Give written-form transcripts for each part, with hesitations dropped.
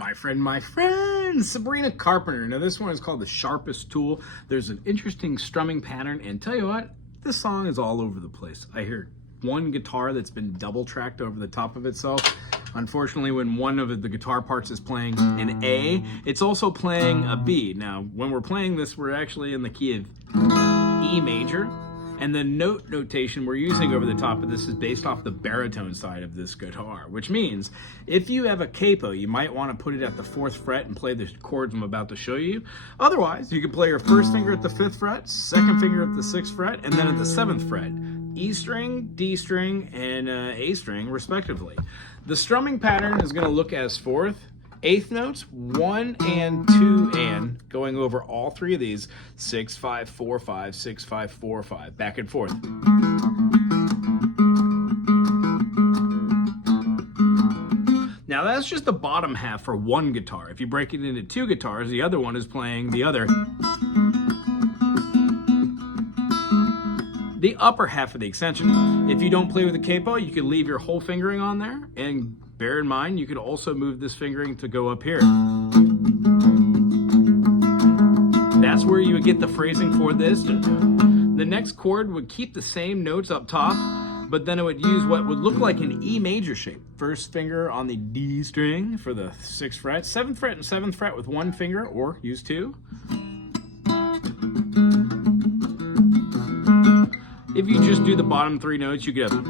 My friend, Sabrina Carpenter. Now this one is called the Sharpest tool. There's an interesting strumming pattern, and tell you what, this song is all over the place. I hear one guitar that's been double tracked over the top of itself. Unfortunately, when one of the guitar parts is playing an A, it's also playing a B. Now, when we're playing this, we're actually in the key of E major. And the notation we're using over the top of this is based off the baritone side of this guitar, which means if you have a capo, you might want to put it at the 4th fret and play the chords I'm about to show you. Otherwise, you can play your first finger at the 5th fret, second finger at the 6th fret, and then at the 7th fret. E string, D string, and A string, respectively. The strumming pattern is going to look as 4th, 8th notes, 1 and 2 and, going over all three of these, 6, 5, 4, 5, 6, 5, 4, 5, back and forth. Now that's just the bottom half for one guitar. If you break it into 2 guitars, the other one is playing the other. The upper half of the extension. If you don't play with a capo, you can leave your whole fingering on there, and bear in mind, you could also move this fingering to go up here. That's where you would get the phrasing for this. The next chord would keep the same notes up top, but then it would use what would look like an E major shape. First finger on the D string for the 6th fret, 7th fret and 7th fret with 1 finger, or use 2. If you just do the bottom 3 notes, you get a...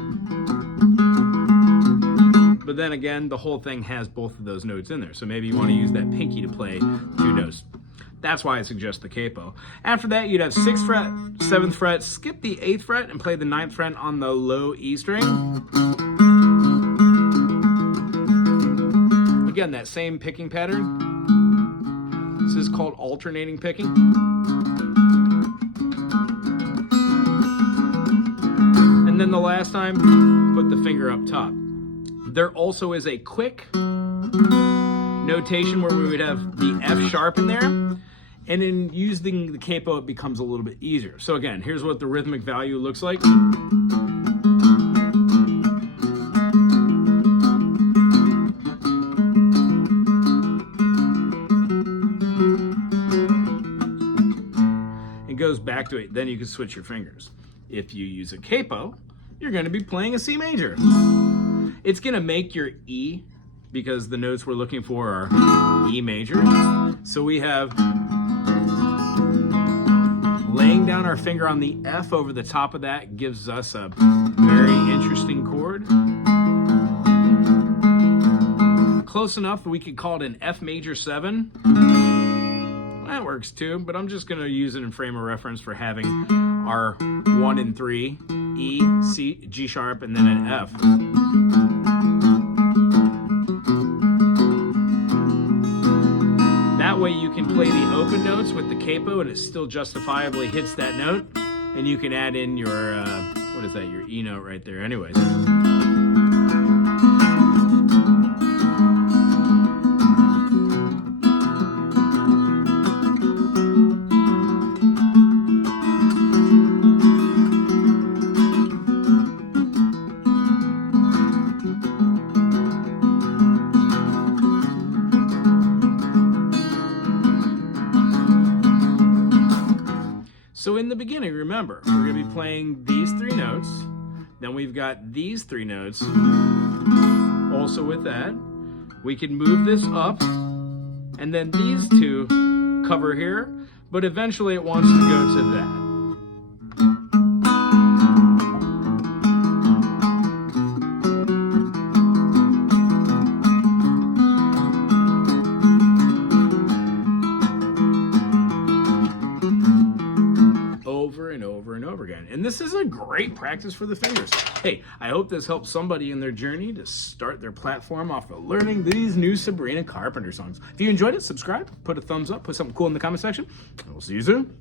But then again, the whole thing has both of those notes in there. So maybe you want to use that pinky to play 2 notes. That's why I suggest the capo. After that, you'd have 6th fret, 7th fret, skip the 8th fret, and play the 9th fret on the low E string. Again, that same picking pattern. This is called alternating picking. And then the last time, put the finger up top. There also is a quick notation where we would have the F sharp in there. And in using the capo, it becomes a little bit easier. So again, here's what the rhythmic value looks like. It goes back to it, then you can switch your fingers. If you use a capo, you're going to be playing a C major. It's going to make your E, because the notes we're looking for are E major. So we have laying down our finger on the F over the top of that gives us a very interesting chord. Close enough that we could call it an F major 7. That works too, but I'm just going to use it in frame of reference for having our 1 and 3, E, C, G sharp, and then an F. That way you can play the open notes with the capo and it still justifiably hits that note, and you can add in your, what is that, your E note right there anyways. So in the beginning, remember, we're going to be playing these 3 notes. Then we've got these 3 notes. Also with that, we can move this up, and then these 2 cover here, but eventually it wants to go to that. And this is a great practice for the fingers. Hey, I hope this helps somebody in their journey to start their platform off of learning these new Sabrina Carpenter songs. If you enjoyed it, subscribe, put a thumbs up, put something cool in the comment section, and we'll see you soon.